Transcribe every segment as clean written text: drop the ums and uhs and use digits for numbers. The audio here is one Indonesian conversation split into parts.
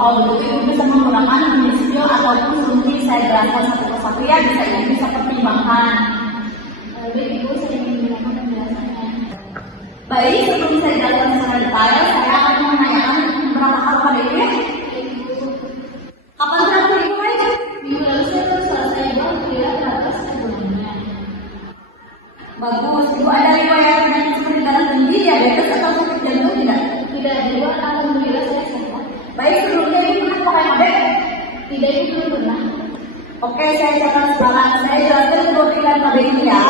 Kalau begitu Ibu bisa menggunakan misil ataupun suntik. Saya jelaskan satu persatu ya, Ibu bisa pertimbangkan. Baik Ibu, saya ingin menggunakan penjelasannya. Baik, sebelum saya jelaskan secara detail, saya akan menanyakan beberapa hal pada Ibu ya. Kapan terakhir Ibu baik? Minggu lalu saya baru selesai buat kuliah teratas sebelumnya. Bagus, Ibu ada riwayat penyakit seperti darah tinggi, diabetes atau sakit jantung tidak? Tidak ada, alhamdulillah saya sehat. Baik, sebelumnya Ibu pernah pakai KB? Tidak, Ibu belum pernah. Oke, saya catat sekarang. Saya jelaskan kepentingan KB ini ya.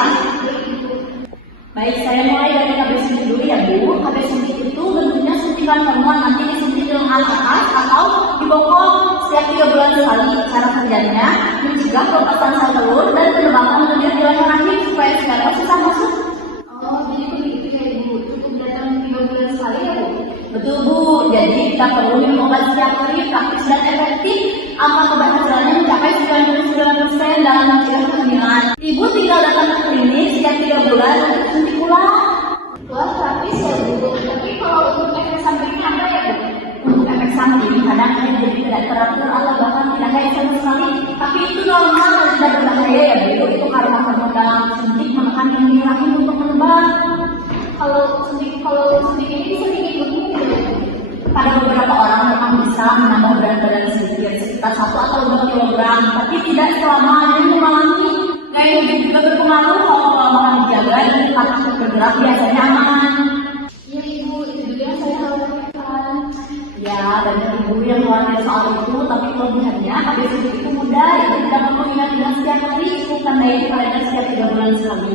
Baik, saya mulai dari KB suntik dulu ya Bu. KB suntik itu bentuknya suntikan hormon, nanti disuntik di lengan atas atau di bokong setiap 3 bulan sekali. Cara kerjanya mencegah pelepasan sel telur dan penebakan lendir di leher rahim supaya sperma susah masuk. Oh, jadi begitu ya Ibu. Cukup datang 3 bulan sekali ya Bu? Betul Bu, jadi kita perlu minum obat setiap hari, praktis dan efektif. Angka keberhasilannya mencapai 99% dalam mencegah kehamilan. Ibu tinggal datang ke klinik setiap 3 bulan untuk suntik ulang. Wah, praktis ya Bu. Tapi kalau untuk efek sampingnya apa ya Bu? Untuk efek samping, kadang jadi tidak teratur atau bahkan tidak kayak sama sekali. Tapi itu normal dan tidak berbahaya ya Bu. Itu karena hormon dalam suntik menekan dinding rahim untuk menebak. Kalau suntik ini bisa bikin gemuk ya Bu? Pada beberapa orang memang bisa menambah berat badan sedikit, sekitar 1 atau 2 kilogram, tapi tidak selama Anda mengalami. Gaya hidup juga berpengaruh. Kalau pola makan dijaga dan aktif bergerak biasanya aman. Iya Ibu, itu juga yang saya khawatirkan. Ya, banyak ibu yang khawatir soal itu, tapi kelebihannya KB suntik itu mudah, itu tidak perlu ingat-ingat setiap hari, itu tandai kalender setiap 3 bulan sekali.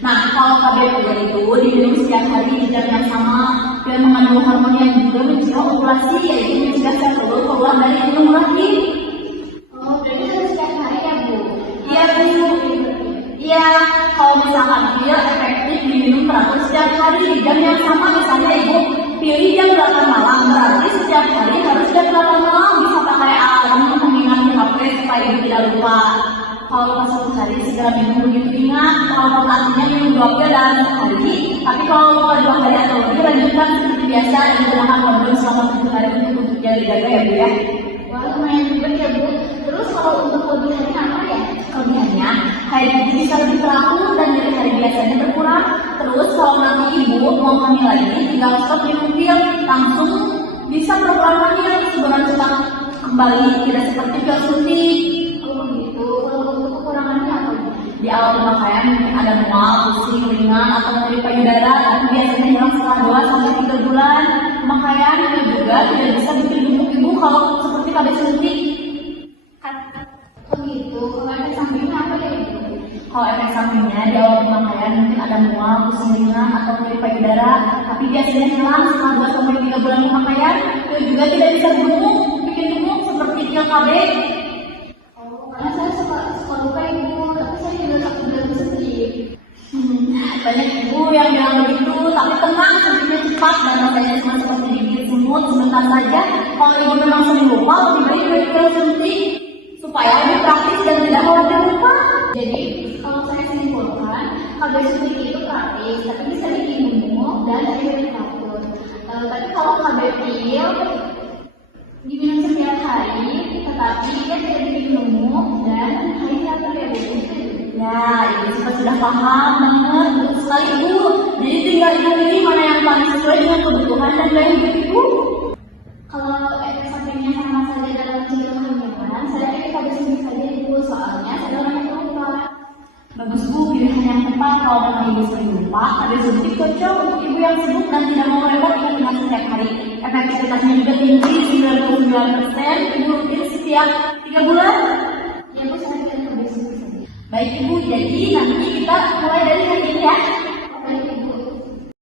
Nah, kalau KB pria itu diminum setiap hari di jam yang sama, dan mengandung hormon yang juga mencegah ovulasi, yaitu mencegah sel telur keluar dari kandung rahim. Oh, berarti harus setiap hari ya Bu? Iya Bu. Iya, kalau misalkan pil efektif diminum teratur setiap hari di jam yang sama, misalnya Ibu pilih jam 8 malam, berarti setiap hari harus jam 8 malam, bisa pakai alarm untuk mengingat HP supaya Ibu tidak lupa. Kalau pas suatu hari segera minum begitu ingat, kalau artinya minum 2 pil dalam sehari, tapi kalau lupa 2 hari atau lebih lanjutkan seperti biasa dan gunakan kondom selama 7 hari untuk jaga-jaga ya Bu ya. Wah, lumayan ribet ya Bu. Terus kalau untuk kelebihannya apa ya? Kelebihannya, haid Ibu bisa lebih teratur dan dari hari biasanya berkurang. Terus kalau nanti Ibu mau hamil lagi, tinggal stop minum pil, langsung bisa program hamil sebulan cepat kembali, tidak seperti pil suntik. Oh begitu. Kalau untuk kekurangannya apa Bu? Di awal pemakaian mungkin ada mual, pusing, ringan, atau nyeri payudara, tapi biasanya hilang setelah 2 sampai 3 bulan pemakaian. Itu juga tidak bisa bikin gemuk Ibu kalau seperti KB suntik. Oh gitu. Kalau efek sampingnya apa ya Ibu? Kalau efek sampingnya di awal pemakaian mungkin ada mual, pusing ringan, atau nyeri payudara, tapi biasanya hilang setelah 2 sampai 3 bulan pemakaian. Itu juga tidak bisa gemuk, bikin gemuk seperti pil KB. Karena saya suka lupa Ibu, tapi saya juga takut bilang sedih. Banyak ibu yang bilang begitu, tapi tenang, suntiknya cepat dan rasanya cuma seperti digigit semut sebentar saja. Kalau ibu memang sering lupa, lebih baik dari pil suntik supaya lebih praktis dan tidak khawatir lupa. Jadi kalau saya simpulkan, KB suntik itu praktis, tapi bisa bikin gemuk dan tidak teratur. Tapi kalau KB pil diminum setiap hari, tetapi dia tidak bikin gemuk dan hari teratur ya Bu. Ya, ibu sudah paham banget, betul sekali ibu. Jadi tinggal pilih mana yang paling sesuai dengan kebutuhan dan gaya hidup ibu. Kalau efek sampingnya sama saja dalam mencegah kehamilan, saya pikir KB suntik saja Ibu, soalnya saya orang yang lupa. Bagus Bu, pilihan yang tepat. Kalau memang ibu sering lupa, KB suntik cocok untuk ibu yang sibuk dan tidak mau repot ingat setiap hari. Efektivitasnya juga tinggi, 99%. Ibu rutin setiap 3 bulan. Ya Bu, saya pikir KB suntik saja. Baik ibu, jadi nanti kita mulai dari hari ini ya.